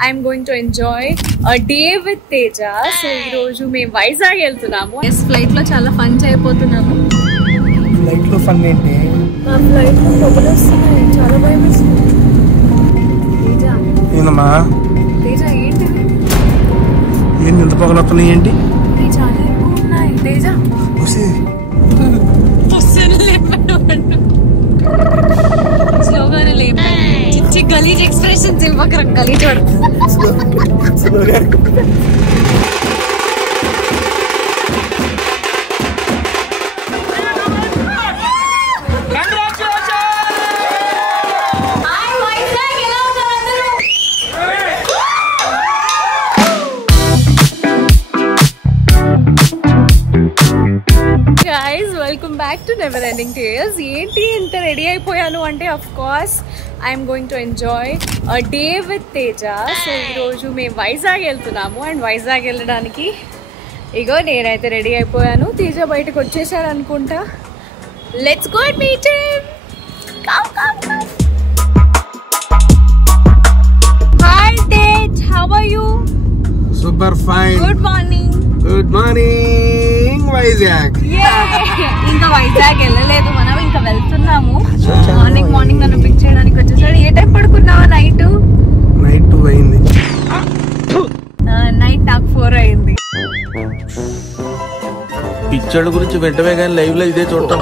I'm going to enjoy a day with Teja. So ee roju మేము వైజాగ్ వెళ్తున్నాము. yes flight లో చాలా fun చేయబోతున్నాము. ఫ్లైట్ లో ఫన్ ఏంటి? ఆ ఫ్లైట్ లో పొగలు వస్తున్నాయి, చాలా భయం వేస్తుంది. తేజ ఏనమ్మా? తేజ ఏంటి ఎంత పొగలు వస్తున్నాయి ఏంటి? చాలా ఎక్కువ ఉన్నాయి తేజ. స్లోగానే లేపండి. చిచ్చి గలీజ్ ఎక్స్ప్రెషన్స్ ఇవ్వకరా, గలీజ్ welcome back to never ending tiles. ఏంటి ఇంత రెడీ అయిపోయాను అంటే of course I'm going to enjoy a day with Teja. So ఈరోజు మేము వైజాగ్ వెళ్తున్నాము అండ్ వైజాగ్ వెళ్ళడానికి ఇగో నేనైతే రెడీ అయిపోయాను. తేజ బయటకు వచ్చేసాడు అనుకుంటా. Let's go and meet him. Hi Tej, how are you? Super fine. Good morning. Good morning Vizag. ఇంకా వైజాగ్ వెళ్ళలేదు మనం, ఇంకా వెళ్తున్నాము. మార్నింగ్ నన్ను పిక్ చేయడానికి వచ్చేసాడు. ఏ టైం పడుకున్నావా? నైట్ 2 అయింది. నైట్ నాకు 4 అయింది. పిక్చర్ల గురించి వెంటనే కానీ లైవ్ లో ఇదే చూడటం.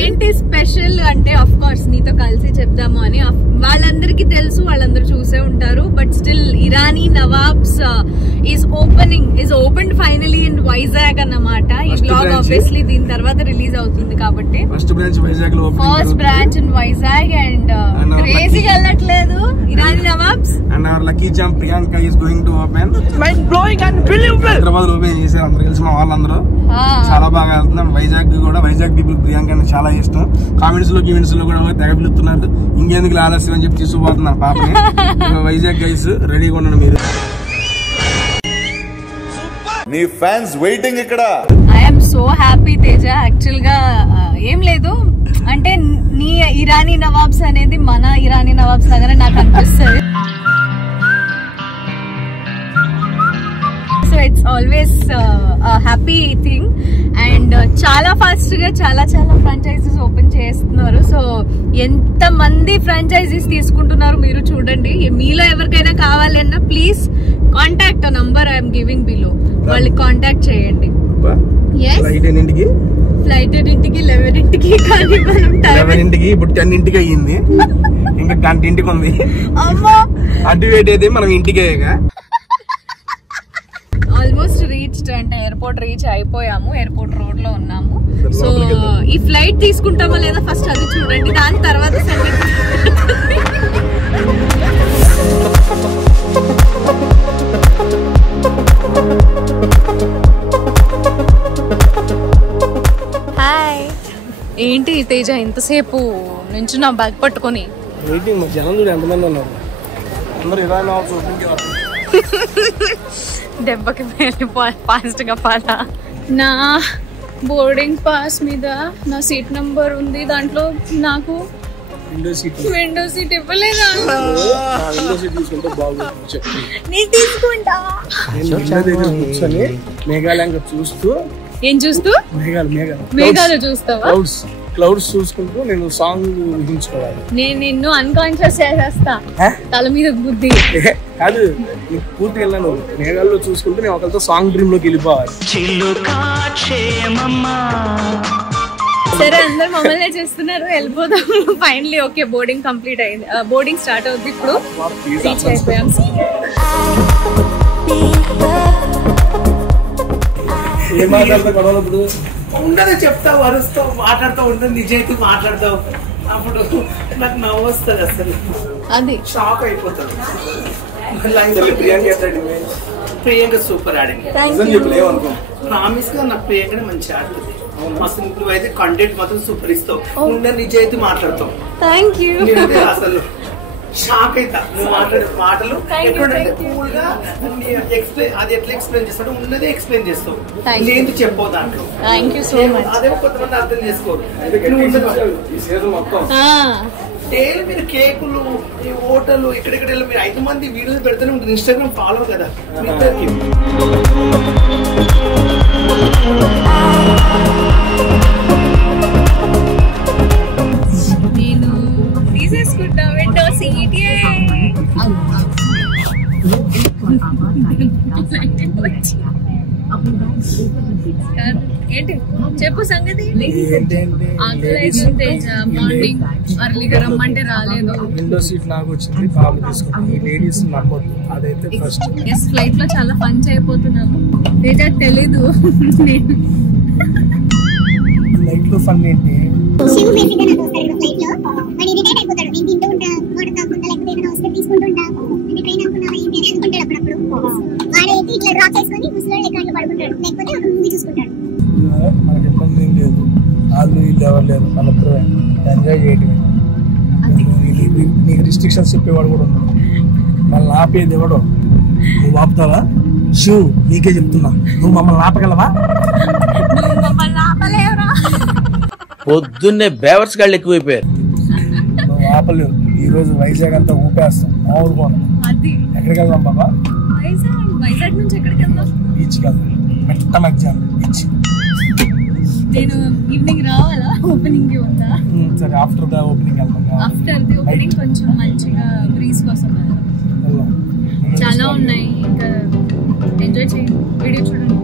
ఏంటి స్పెషల్ అంటే ఆఫ్ కోర్స్ నీతో కలిసి చెప్దాము అని. వాళ్ళందరికీ తెలుసు, వాళ్ళందరూ చూసే ఉంటారు. But still Irani nawabs is open finally in Vizag అన్నమాట. ఈ బ్లాగ్ ఆబ్వియస్లీ దీని తర్వాత రిలీజ్ అవుతుంది కాబట్టి first branch in Vizag and క్రేజీగా వెళ్ళట్లేదు Irani nawabs. And hour lucky charm Priyanka is going to open mind blowing and believable. Hyderabad open చేశారు, అందరూ కలిసి మా వాళ్ళందరూ చాలా బాగా వెళ్తున్నాం. వైజాగ్ కూడా వైజాగ్ పీపుల్ ప్రియాంక అంటే చాలా ఇష్టం. కామెంట్స్ లో కూడా తెగ పిలుస్తున్నారు. ఇంకెందుకు ఆలస్యం అని చెప్పి తీసుకుపోతున్నారు పాపని. వైజాగ్ గైస్ రెడీగా ఉండండి మీరు. నీ ఫ్యాన్స్ వెయిటింగ్ ఇక్కడ. I'm so happy Teja. Actual గా ఏం లేదు అంటే నీ ఇరానీ నవాబ్స్ అనేది మన ఇరానీ నవాబ్స్ లాగానే నాకు అనిపిస్తుంది. So it's always happy thing. And చాలా ఫాస్ట్ గా చాలా ఫ్రాంచైజీస్ ఓపెన్ చేస్తున్నారు. సో ఎంత మంది ఫ్రాంచైజీస్ తీసుకుంటున్నారు మీరు చూడండి. మీలో ఎవరికైనా కావాలి అన్నా please contact number I'm giving below. వాళ్ళకి కాంటాక్ట్ చేయండి. ఫ్లైట్ 10కి 11కి కానీ మనం 11కి ఇప్పుడు 10కి అయ్యింది. ఇంకా గంట ఇంటికి ఉంది. అటు వెయిట్ అయితే మనం ఇంటికి ఆల్మోస్ట్ రీచ్డ్ అంటే ఎయిర్పోర్ట్ రీచ్ అయిపోయాము. ఎయిర్పోర్ట్ రోడ్ లో ఉన్నాము. సో ఈ ఫ్లైట్ తీసుకుంటామా లేదా ఫస్ట్ అది చూడండి, దాని తర్వాత హాయ్. ఏంటి తేజ ఇంతసేపు నుంచున్నా బ్యాగ్ పట్టుకొని? దెబ్బకి ఫాస్ట్ గా పాలా. నా బోర్డింగ్ పాస్ మీద నా సీట్ నంబర్ ఉంది, దాంట్లో నాకు విండో సీట్ ఇవ్వలేదా? నేను తీసుకుంటా. మేఘాలయంగా చూస్తూ ఏం చూస్తూ? మేఘాలు చూస్తావా? క్లౌడ్స్ చూసుకుంటూ నేను సాంగ్ ఊహించుకోవాలి. నేను నిన్ను అన్కాన్షియస్ చేసేస్తా తల మీద బుద్ధి కాదు. నీకు పూర్తి వెళ్ళాను. మేఘాల్లో చూసుకుంటూ నేను ఒకరితో సాంగ్ డ్రీమ్ లోకి వెళ్ళిపోవాలి. సరే అందరు మమ్మల్ని చేస్తున్నారు, వెళ్ళిపోదాం. ఫైనలీ ఓకే, బోర్డింగ్ కంప్లీట్ అయింది. బోర్డింగ్ స్టార్ట్ అవుతుంది ఇప్పుడు. రీచ్ అయిపోయాం. ఏం మాట్లాడతా గొడవలు ఇప్పుడు ఉండదు. చెప్తావు, అరుస్తావు, మాట్లాడుతావు, ఉండదు నిజాయితీ మాట్లాడతావు. అప్పుడు నాకు నవ్వు వస్తుంది. అసలు అది షాక్ అయిపోతాను. ప్రియాంక సూపర్ ఆడింది. ప్రామిస్ గా నాకు ప్రియాంకనే మంచి ఆడుతుంది. అసలు నువ్వైతే కంటెంట్ మాత్రం సూపర్ ఇస్తావు. ఉండే నిజాయితీ మాట్లాడతావు. Thank you. అసలు షాక్ అవుతా నువ్వు మాట్లాడే మాటలు. ఎప్పుడంటే కూల్ గా ఎక్స్ప్లెయిన్, అది ఎట్లా ఎక్స్ప్లెయిన్ చేస్తాడు ఉన్నదే ఎక్స్ప్లెయిన్ చేస్తావు. లేదు చెప్పవు దాంట్లో. అదే కొంతమంది అర్థం చేసుకోరు. డైలీ మీరు కేకులు ప్రతి హోటల్ ఎక్కడెక్కడ మీరు 5 మంది వీడియోస్ పెడుతూనే ఉంటారు. ఇన్స్టాగ్రామ్ ఫాలో కదా మీ ఇద్దరికి. నేను తీసేసుకుంటా విండో సీట్. ఏంటి చెప్పు సంగతి. మార్నింగ్ అర్లీగా రమ్మంటే రాలేదు. విండో సీట్ నాకు వచ్చింది, బాబు తీసుకున్నాను. ఈ లేడీస్ నమ్మొద్దు, అదైతే ఫస్ట్. ఫ్లైట్ లో చాలా ఫన్ అయిపోతున్నాను. తేజ తెలీదు ఫ్లైట్ లో ఫన్ ఏంటి. శివు బేసిక్గా నాకు వస్తాడు ఫ్లైట్ లో. మరి రిటైర్ అయిపోతాడు. నేను తింటూ ఉంటా, మోడల్ కాకుండా లేకపోతే ఏదైనా వస్తే తీసుకుంటుంటా. అంటే ట్రైన్ అనుకున్నావా ఏంటి అని అనుకుంటాడు అప్పుడప్పుడు. వాడైతే ఇట్లా డ్రాప్ చేసుకొని ముసలోళ్ళ లెక్కలు పడుకుంటాడు, లేకపోతే ఒక మూవీ చూసుకుంటాడు. మనకి ఇబ్బంది ఏం లేదు, వాళ్ళు వీళ్ళు ఎవరు లేరు, వాళ్ళప్పుడు ఎంజాయ్ చేయటమే. నీకు రిస్ట్రిక్షన్స్ చెప్పేవాడు కూడా ఉన్నాడు, మళ్ళీ ఆపేది ఎవడో. నువ్వు ఆపుతావా? షూ నీకే చెప్తున్నా, నువ్వు మమ్మల్ని ఆపగలవా? పొద్దున్నే బేవర్స్ గాళ్ళు ఎక్కువైపోయారు. నువ్వు ఆపలేవు. ఈ రోజు వైజాగ్ అంతా ఊపేస్తాం. మామూలుగా ఎక్కడికి వెళ్దాం బాబా? వైజాగ్ నుంచి ఎక్కడికి వెళ్దాం? బీచ్కి వెళ్దాం. మెట్ట మధ్యాహ్నం బీచ్. నేను ఈవినింగ్ రావాలా? ఓపెనింగ్ కి ఉందా? సరే, ఆఫ్టర్ ద ఓపెనింగ్ వెళ్దాం. ఆఫ్టర్ ది ఓపెనింగ్ కొంచెం మంచిగా బ్రీజ్ కోసం వెళ్దాం. చాలా ఉన్నాయి, ఇంకా ఎంజాయ్ చేయండి, వీడియో చూడండి.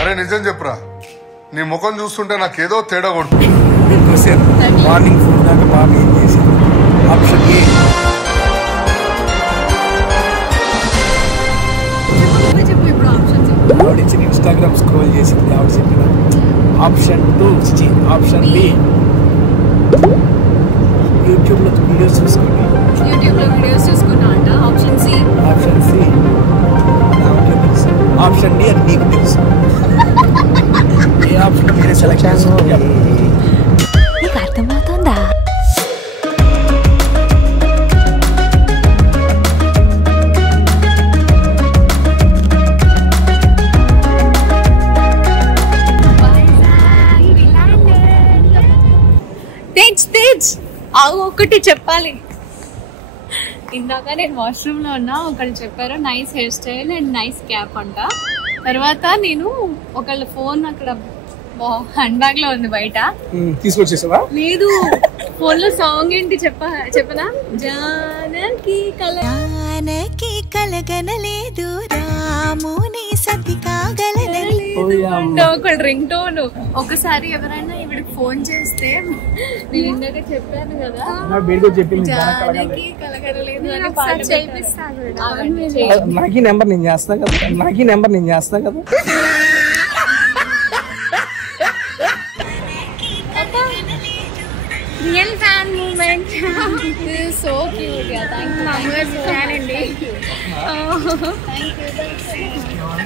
అరే నిజం చెప్పురా, నీ ముఖం చూస్తుంటే నాకేదో తేడా కొడుతుంది. మార్నింగ్ ఫుడ్ దాకా బాగా ఏం చేసింది. ఆప్షన్ ఏ ఆవిడ ఇచ్చిన ఇన్స్టాగ్రామ్ స్క్రోల్ చేసింది, ఆవిడ చెప్పిన. ఆప్షన్ 2 ఆప్షన్ బి యూట్యూబ్ లో వీడియోస్ చూసుకున్నా అంట. ఆప్షన్ సి ఆప్షన్ డి అది నీకు తెలుసు. ఏ ఆప్షన్ మీరే సెలెక్ట్ చేసుకోవాలి. నీకు అర్థమవుతుందా? తేజ్ ఒకటి చెప్పాలి. ఇందాక నేను వాష్రూమ్ లో ఉన్నా, ఒకళ్ళు చెప్పారు nice hair style and nice cap అంట. తర్వాత నేను ఒకళ్ళ ఫోన్ అక్కడ హ్యాండ్ బ్యాగ్ లో ఉంది బయట, తీసుకొచ్చేసావా? లేదు, ఫోన్ లో సాంగ్ ఏంటి చెప్పనా? జానకి కలగనలేదు రాముని సతి ఒక రింగ్ టోన్. ఒకసారి ఎవరైనా ఇవిడికి ఫోన్ చేస్తే, నేను ఇందాక చెప్పాను కదా జానకి కలగనలేదు అని పాట చేపిస్తాను. నాకు నెంబర్ నేను చేస్తా కదా. Real fan moment. So cute.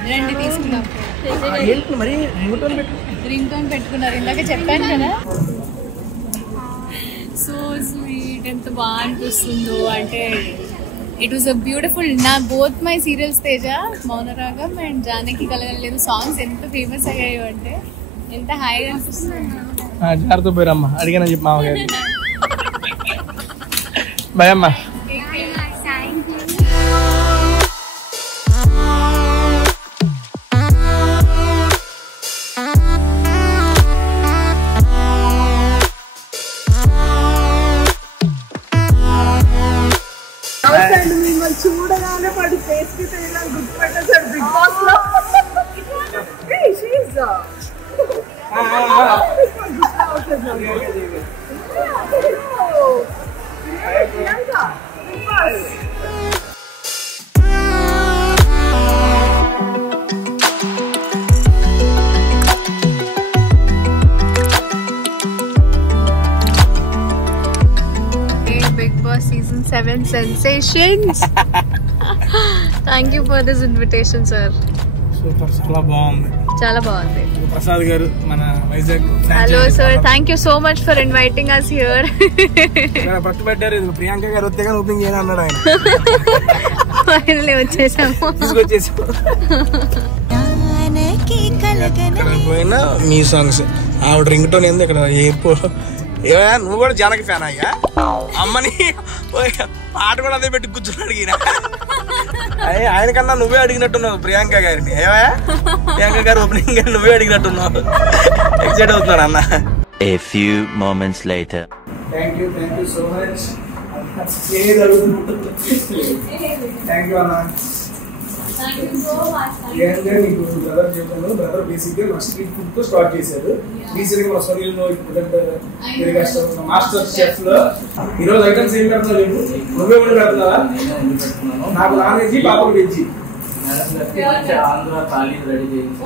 రండి తీసుకుందాం. రింగ్ టోన్ పెట్టుకున్నారు, ఇందాక చెప్పాను కదా. సో స్వీట్, ఎంత బాగా అనిపిస్తుందో. అంటే It was a beautiful. Now both my serials Teja, Maunaragam and Janaki Kalagaledu songs ఎంత ఫేమస్ అయ్యాయో అంటే ఎంత హాయిగా అనిపిస్తుంది. జాగ్రత్త పోయిరమ్మా అడిగినా చెప్పి మామగారు. బాయ్ అమ్మా. చూడగానే పడి ఫేస్ కి తెలియదు గుర్తుపెట్టేసాడు బిగ్ బాస్ లో. Season 7 sensations. Thank you for this invitation, sir. Super, చాలా బాగుంది. చాలా బాగుంది. ప్రసాద్ గారు మన Vizag. Hello sir, thank you so much for inviting us here. పట్టుబట్టారు. ఇది ప్రియాంక గారు వస్తే కానీ ఓపెనింగ్ చేయని అన్నాడు ఆయన. ఫైనల్లీ వచ్చేసాము. తీసుకొచ్చేసాము. పోయినా మీ సాంగ్స్ ఆవిడ రింగ్ టోన్ ఏంది ఇక్కడ ఎయిర్పోర్ట్. ఏమయ్యా నువ్వు కూడా జానకి ఫ్యాన్ అయ్యా? అమ్మని పాట కూడా అదే పెట్టి కూర్చున్నాడు ఈయన. ఆయన కన్నా నువ్వే అడిగినట్టున్నావు ప్రియాంక గారిని. ఏమయ్యా ప్రియాంక గారు ఓపెనింగ్ గారు నువ్వే అడిగినట్టున్నావు. ఎక్సైట్ అవుతున్నాడు అన్న. A few moments later. Thank you so much. Thank you అన్న. ఏంటంటే నీకు బ్రదర్ చెప్పాను, బ్రదర్ బేసిక్ గా స్ట్రీట్ ఫుడ్ తో స్టార్ట్ చేశారు. రీసెంట్ గా సోనియల్ మాస్టర్ షెఫ్ లో ఈరోజు ఐటమ్స్ ఏం పెడతావు చెప్పు. నువ్వే ఉండి పెడుతున్నావా? నాకు నాన్ వెజ్, పాపకు వెజ్. ఆంధ్ర థాలీ రెడీ చేయించి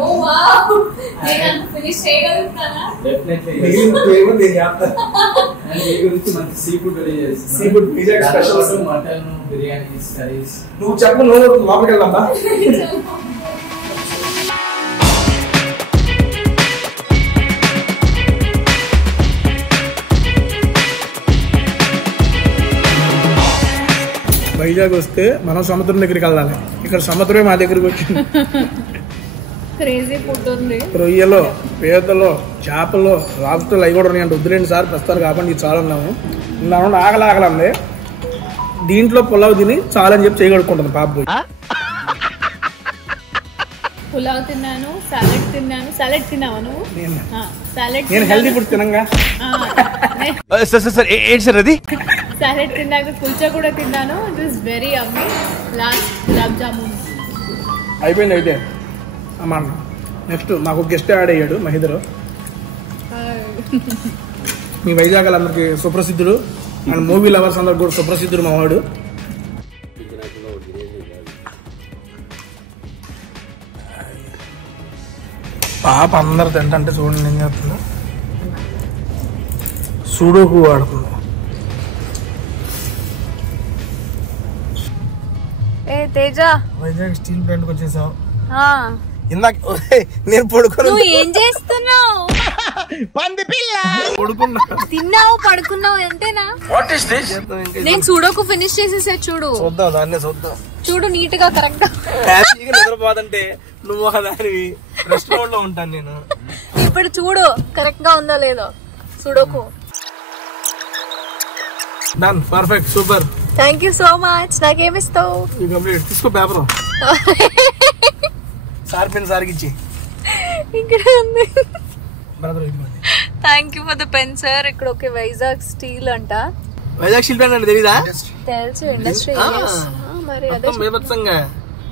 మంచి సీ ఫుడ్ రెడీ చేసి sea food special mutton biryani curries. నువ్వు చెప్పు, నువ్వు లోపలికి వెళ్దామా? వైజాగ్ వస్తే మనం సముద్రం దగ్గరికి వెళ్ళాలి. ఇక్కడ సముద్రమే మా దగ్గరికి వచ్చింది. క్రేజీ ఫుడ్ ఉంది. రొయ్యలు, పీతలు, చేపలు, రాబుతలు అవి కూడా ఉన్నాయి అంటే వద్దులేండి సార్ ప్రస్తుతానికి కాబట్టి చాలా ఉన్నాము. ఉన్నాము ఆకలి. దీంట్లో పులావ్ తిని చాలని చెప్పి చేయగలుగుకుంటుంది పాప. పులావ్ తిన్నాను, సాలెడ్ తిన్నాను. సాలెడ్ తిన్నావా నువ్వు? సాలెడ్ నేను హెల్తీ ఫుడ్ తినంగా. సాలెడ్ తిన్నాక కుల్చా కూడా తిన్నాను. It was very yummy. Last gulab jamun అయిపోయింది. అయితే అమ్మా నెక్స్ట్ మాకు గెస్ట్ యాడ్ అయ్యాడు మహేంద్ర. మీ వైజాగ్ అందరికి సుప్రసిద్ధుడు అండ్ మూవీ లవర్స్ అందరికి కూడా సుప్రసిద్ధుడు మావాడు. పాప అందరు తింటే చూడండి ఏం చేస్తుందో. సూడోకు ఆడుతుంది. తేజ వైజాగ్ స్టీల్ ప్లాంట్ వచ్చేసావు. ఇందాక నేను పడుకున్నా. నువ్వు ఏం చేస్తున్నావు? తిన్నావు, పడుకున్నావు అంతేనా? నేను సూడోకు ఫినిష్ చేసేసా. చూడు దాన్నే చూద్దాం. చూడు నీట్ గా కరెక్ట్ గా. నిద్రపోదంటే నువ్వు దానివి రెస్టారెంట్ లో ఉంటాను నేను. ఇప్పుడు చూడు కరెక్ట్ గా ఉందో లేదో సూడోకు. Done, perfect, super. Thank you so much. నాకేమిస్తావు? తీసుకో పేపర్. సార్ పెన్ సార్కి ఇచ్చి. ఇక్కడ ఉంది. Thank you for the pen sir. ఇక్కడ ఓకే వైజాగ్ స్టీల్ అంట. వైజాగ్ స్టీల్ ప్లాంట్ అంటే తెలీదా? తెలుసు, ఇండస్ట్రీ. మరి అదే బీభత్సంగా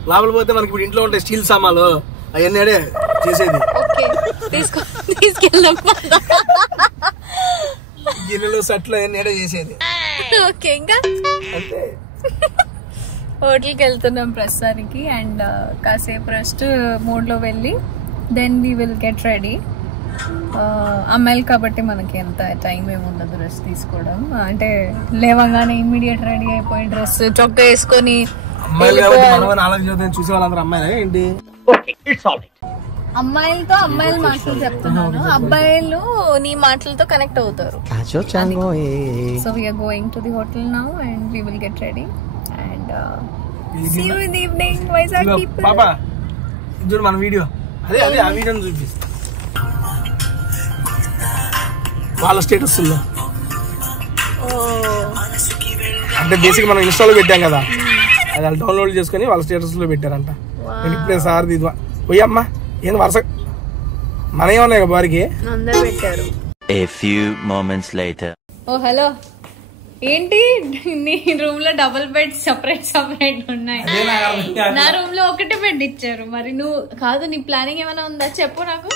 లోపల పోతే మనకి ఇప్పుడు ఇంట్లో ఉంటాయి స్టీల్ సామాన్లు, అవన్నీ అడే చేసేది. ఓకే తీసుకెళ్దాం. గిన్నెలు, సట్లు అవన్నీ అడే చేసేది. ఓకే ఇంకా అంతే. హోటల్కి వెళ్తున్నాం ప్రస్తుతానికి. అండ్ కాసేపు రెస్ట్ మూడ్లో వెళ్ళి then we will get ready. అమ్మాయిలు కాబట్టి మనకి ఎంత టైం ఏమి ఉండదు రెస్ట్ తీసుకోవడం. అంటే లేవగానే ఇమ్మీడియట్ రెడీ అయిపోయి డ్రెస్ చొక్కా వేసుకొని చూసే వాళ్ళందరూ అమ్మాయిలే ఏంటి? అమ్మాయిలతో అమ్మాయిల మాటలు చెప్తున్నాను, అబ్బాయిలు నీ మాటలతో కనెక్ట్ అవుతారు. So we are going to the hotel now and we will get ready and and see you in the evening Vizag people. పాపా ఇది మన వీడియో అదే ఆ వీడియోని చూపిస్తా వాళ్ళ స్టేటస్లో. అంటే బేసిక్ మనం ఇన్స్టాలో పెట్టాం కదా, అది వాళ్ళు డౌన్లోడ్ చేసుకుని వాళ్ళ స్టేటస్లో పెట్టారంట. నేను ఇప్పుడే సార్ పోయమ్మా ఏంది వరుస మన ఏమన్నాయి కదా వారికి అందరూ పెట్టారు. A few moments later. ఓ హలో, ఏంటి నీ రూమ్ లో డబుల్ బెడ్ సెపరేట్ ఉన్నాయి, నా రూమ్ లో ఒకటే బెడ్ ఇచ్చారు. మరి నువ్వు కాదు, నీ ప్లానింగ్ ఏమైనా ఉందా చెప్పు నాకు.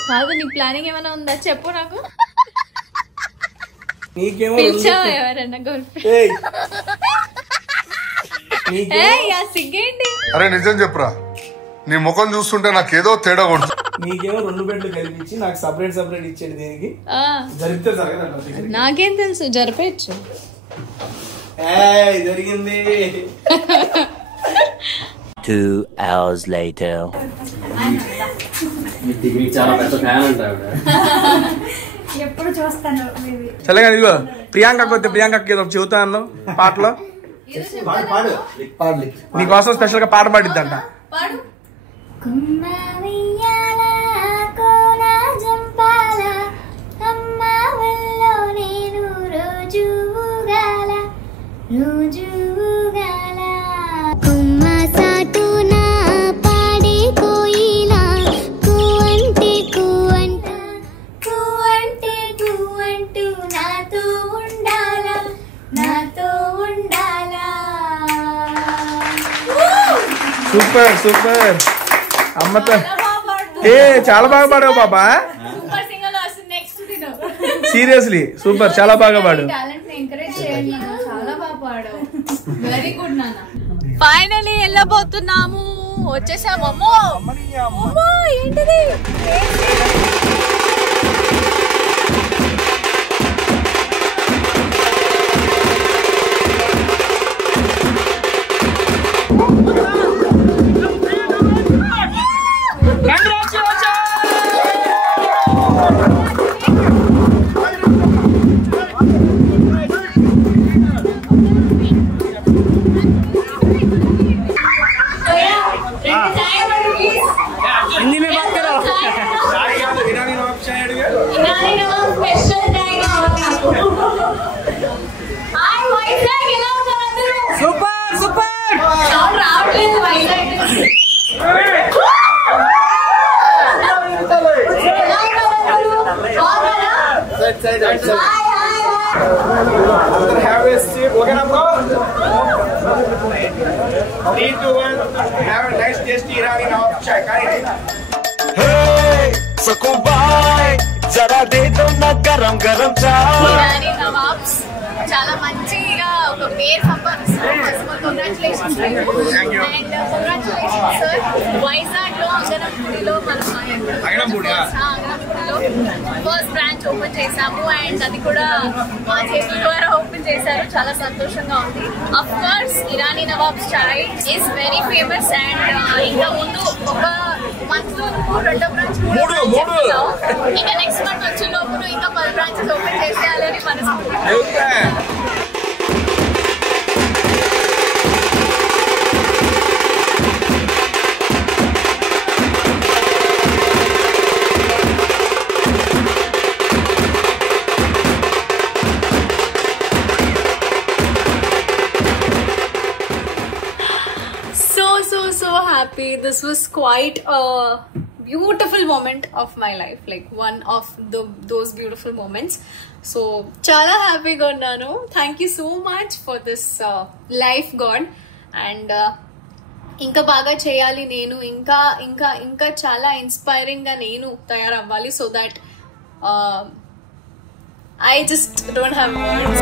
పిలిచావా ఎవరన్నా సిగ్గేంటి? అరే నిజం చెప్పురా, నీ ముఖం చూస్తుంటే నాకేదో తేడా కొడుతుంది. నీకేమో 2 బెడ్లు కలిపించి నాకు సపరేట్ ఇచ్చేది దేనికి? జరిపితే జరగదు. నాకేం తెలుసు, జరిపేయచ్చు. జరిగింది. 2 hours later. చాలా పెద్ద ఫ్యాన్ అంటాడు. ఎప్పుడు చూస్తాను. చల్లగా ఇదిగో ప్రియాంకకి వస్తే ప్రియాంకకి ఏదో చెబుతా అన్నావు పాటలో, నీకోసం స్పెషల్ గా పాట పాడిద్దంట. సూపర్ అమ్మతో చాలా బాగా పాడావు బాబా, సీరియస్లీ సూపర్, చాలా బాగా పాడు. ఫైనలీ వెళ్ళబోతున్నాము, వచ్చేసాము. అమ్మో ఏంటిది? Have a seat. Look at bro. 3, 2, 1. Have a nice tasty Irani Nawab chai. Hey, Sakubai, zara de do na garam chai. Irani Nawabs చాలా మంచిగా ఒక పేరు సంపాదిస్తారు. Congratulations and congratulations sir. Vizag లో అంగనంపూడిలో మనం అంగనంపూడిలో ఫస్ట్ బ్రాంచ్ ఓపెన్ చేసాము అండ్ అది కూడా మా చేతుల ద్వారా ఓపెన్ చేశారు. చాలా సంతోషంగా ఉంది. Of course Irani nawabs chai is very famous and ఇంకా ముందు ఒక మంత్ లో 2వ బ్రాంచ్ ఇంకా నెక్స్ట్ మంత్ వచ్చే లోపు ఇంకా 10 బ్రాంచెస్ ఓపెన్ చేసేయాలని మనస్ఫూర్తిగా. So happy. This was quite a beautiful moment of my life, like one of those beautiful moments. So chala happy ga unnanu. Thank you so much for this life god and ఇంకా బాగా చేయాలి నేను, ఇంకా ఇంకా ఇంకా చాలా inspiring గా నేను తయారవ్వాలి. So that I just don't have words.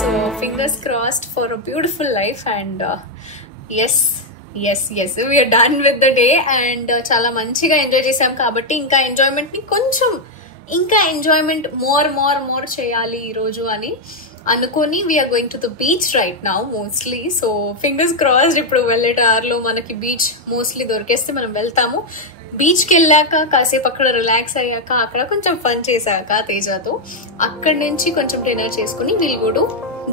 So fingers crossed for a beautiful life and yes we are done with the day and చాలా మంచిగా ఎంజాయ్ చేసాం కాబట్టి ఇంకా ఎంజాయ్మెంట్ ని కొంచెం ఇంకా ఎంజాయ్మెంట్ మోర్ చేయాలి ఈ రోజు అని అనుకొని we are going to the beach right now mostly. So fingers crossed ఇప్పుడు వెళ్ళే దారిలో మనకి బీచ్ మోస్ట్లీ దొరికేస్తే మనం వెళ్తాము. బీచ్కి వెళ్ళాక కాసేపు అక్కడ రిలాక్స్ అయ్యాక అక్కడ కొంచెం ఫన్ చేశాక తేజాతో అక్కడి నుంచి కొంచెం డిన్నర్ చేసుకుని will go to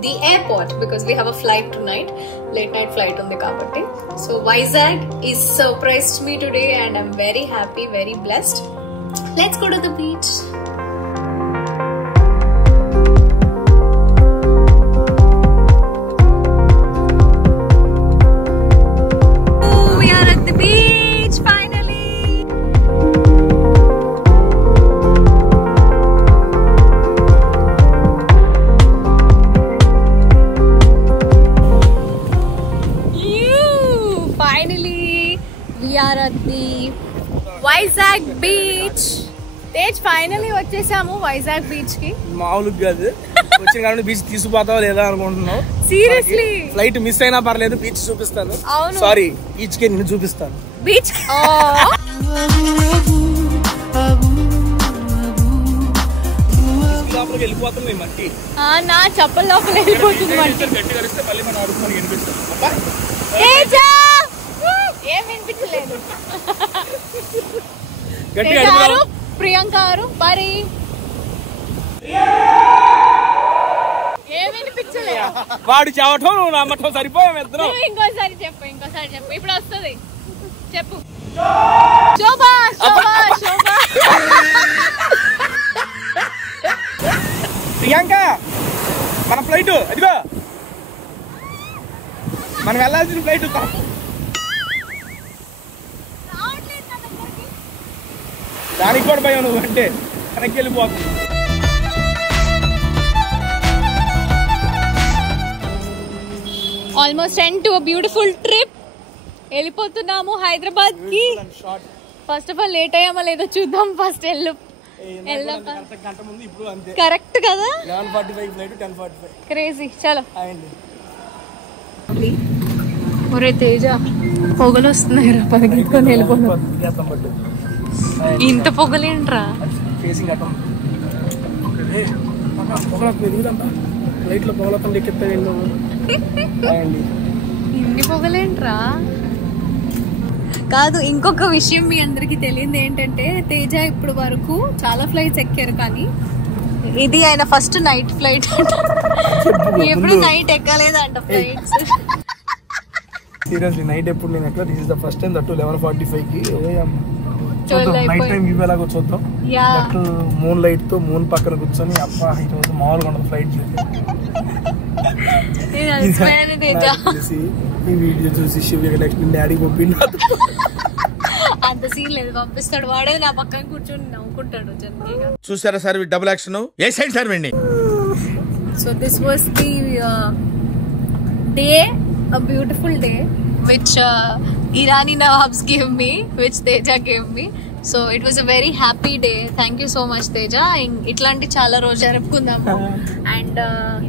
the airport because we have a flight to night, late night flight ఉంది కాబట్టి. So Vizag is surprised me today and I'm very happy, very blessed. Let's go to the beach. Vizag beach. Tej finally వచ్చేసాము Vizag beach కి. మామూలుగా కాదు, వచ్చిన కాబట్టి beach తీసుకుపోతావా లేదా అనుకుంటున్నావు. సీరియస్లీ ఫ్లైట్ మిస్ అయినా పర్లేదు, బీచ్ చూపిస్తాను. సారీ, బీచ్ కి నేను చూపిస్తాను. బీచ్ లోపలికి వెళ్ళిపోతుంది మట్టి. నా చెప్పల లోపల వెళ్ళిపోతుంది మట్టి. గట్టి కలిస్తే మళ్ళీ మన అడుగు మనకి వినిపిస్తుంది. ఏం వినిపించలేదు. గట్టిగా ప్రియాంక గారు మరి ఏం వినిపించలేదు. వాడు చెవటం నువ్వు నమ్మటం సరిపోయాం ఇద్దరు. ఇంకోసారి చెప్పు, ఇప్పుడు వస్తుంది చెప్పు. శోభా శోభా శోభా. ప్రియాంక, మన ఫ్లైట్ అదిగో, మనం వెళ్ళాల్సిన ఫ్లైట్. దానికి కూడా భయం నువ్వు అంటే, వెనక్కి వెళ్ళిపోతుంది. Almost end to a beautiful trip. వెళ్ళిపోతున్నాము హైదరాబాద్ కి. ఫస్ట్ ఆఫ్ ఆల్ లేట్ అయ్యామా లేదో చూద్దాం. ఫస్ట్ కరెక్ట్ కదా, క్రేజీ. చలో. ఒరే తేజ, పొగలు వస్తున్నాయి రా, పరిగెత్తుకొని వెళ్ళిపోతున్నాం. ఇంత పొగలేంట్రా? ఇన్ని పొగలేంట్రా? కాదు, ఇంకొక విషయం మీ అందరికి తెలియదు ఏంటంటే, తేజ ఇప్పుడు వరకు చాలా ఫ్లైట్స్ ఎక్కారు కానీ ఇది ఆయన ఫస్ట్ నైట్ ఫ్లైట్ అంట. ఎప్పుడు నైట్ ఎక్కలేదంట ఫ్లైట్స్. సీరియస్లీ నైట్ ఎప్పుడు నేను ఎక్కడ, this is the first time, that 11:45 కి. నైట్ టైం వ్యూ ఎలాగో చూద్దాం. దట్ మూన్ లైట్ తో మూన్ పక్కన కూర్చొని అబ్బా ఈరోజు మామూలుగా ఉండదు ఫ్లైట్. ఈ వీడియో చూసి శివ నెక్స్ట్ డాడీ పంపిండు. అంత సీన్ లేదు, పంపిస్తాడు. వాడే నా పక్కన కూర్చొని నవ్వుకుంటాడు జనరల్గా. చూసారా సార్ డబుల్ యాక్షన్ ఏ సైడ్ సార్ వెండి. So this was the day, a beautiful day which Irani Nawabs gave me, which Teja gave me. So it was a very happy day. Thank you so much Teja. ఇట్లాంటి చాలా రోజు జరుపుకుందాము. And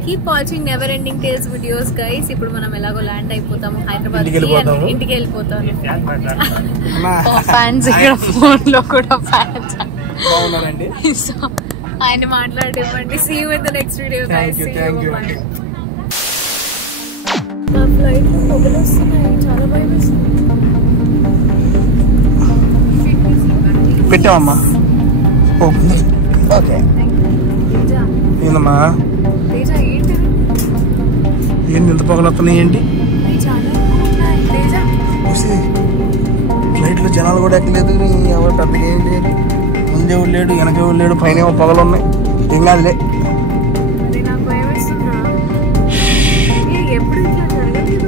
keep watching never ending tales videos guys. ఇప్పుడు మనం ఎలాగో land అయిపోతాము హైదరాబాద్ కి, ఇంటికి వెళ్ళిపోతాము. ఫ్యాన్స్ ఇక్కడ ఫోన్ లో కూడా ఫ్యాన్స్ బాగున్నారండి. సో ఆయన మాట్లాడివ్వండి. See you in the next video guys. Thank you. నా ఫ్లైట్ లో పొగలు వస్తున్నాయి, చాలా భయం వేస్తుంది. పెట్టామమ్మా. ఓకే. ఏందమ్మా ఏంటి ఇంత పొగలు వస్తున్నాయి ఏంటి? ఫ్లైట్ లో జనాలు కూడా ఎక్కలేదు, ఎవరు పెద్దగా ఏం లేదు. ముందేవాడు లేడు, వెనకేవాడు లేడు, పైన ఏమో పొగలు ఉన్నాయి. ఏం కాదులే.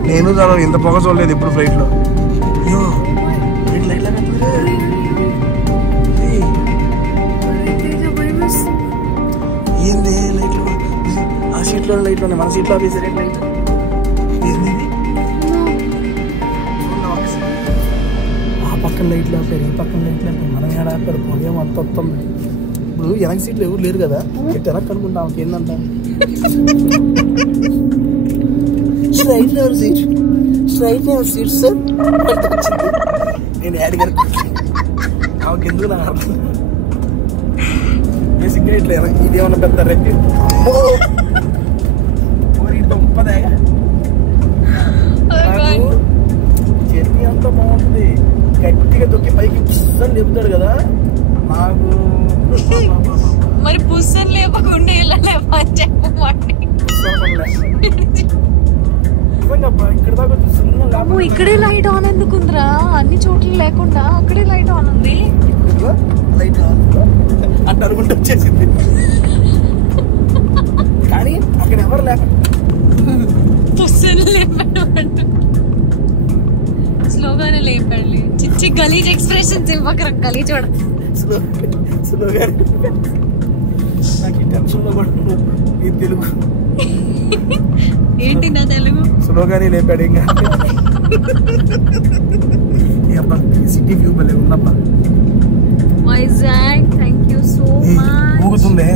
నేను చాలా ఇంత పొగ చూడలేదు ఇప్పుడు ఫ్లైట్ లో. అయ్యో ఏంది లైట్లు, ఆ సీట్ లో లైట్లు ఉన్నాయి, మన సీట్ లో ఆపేసారు లైట్. ఏంది ఆ పక్కన లైట్లు ఆపారు, ఈ పక్కన లైట్లు ఆపారు, మనం ఏడ ఆపారు. పొగేమో అంత వస్తుంది. ఇప్పుడు వెనక సీట్లు ఎవరు లేరు కదా, ఇటు వెనక్కి అనుకుంటా ఆమెకి ఏందంట. స్ట్రైట్ ఎవరు సీట్, స్ట్రైట్ ఎవరు సీట్ సార్ వచ్చింది. నేను యాడ్ గారు ఆమెకి ఎందుకు నాకు అర్థం. బేసిక్గా ఇట్లా ఇదేమన్నా పెద్ద రెప్పి చెప్పి అంత బాగుంటుంది. గట్టిగా తొక్కి పైకి పుస్తని లేపుతాడు కదా నాకు. మరి పుస్తని లేపకుండా ఇలా లేపని చెప్పమండి. ఇక్కడ దాకా చిన్న ఇక్కడే లైట్ ఆన్ ఎందుకుందిరా? అన్ని చోట్ల లేకుండా అక్కడే లైట్ ఆన్ ఉంది. లైట్ ఆన్ అంటే అనుకుంటే వచ్చేసింది కానీ అక్కడ ఎవరు లేక పుస్తని లేపాడు. స్లోగానే లేపాడు. చిచ్చి గలీజ్ ఎక్స్ప్రెషన్స్ ఇవ్వకరా, గలీజ్ చూడ. స్లోగా నాకు ఈ టెన్షన్ లో కూడా ఈ తెలుగు ఏంటి నా తెలుగు స్లోగానే లేపాడు. ఇంకా సిటీ వ్యూ భలే ఉందబ్బా. Vizag thank you so much. ఊగుతుందే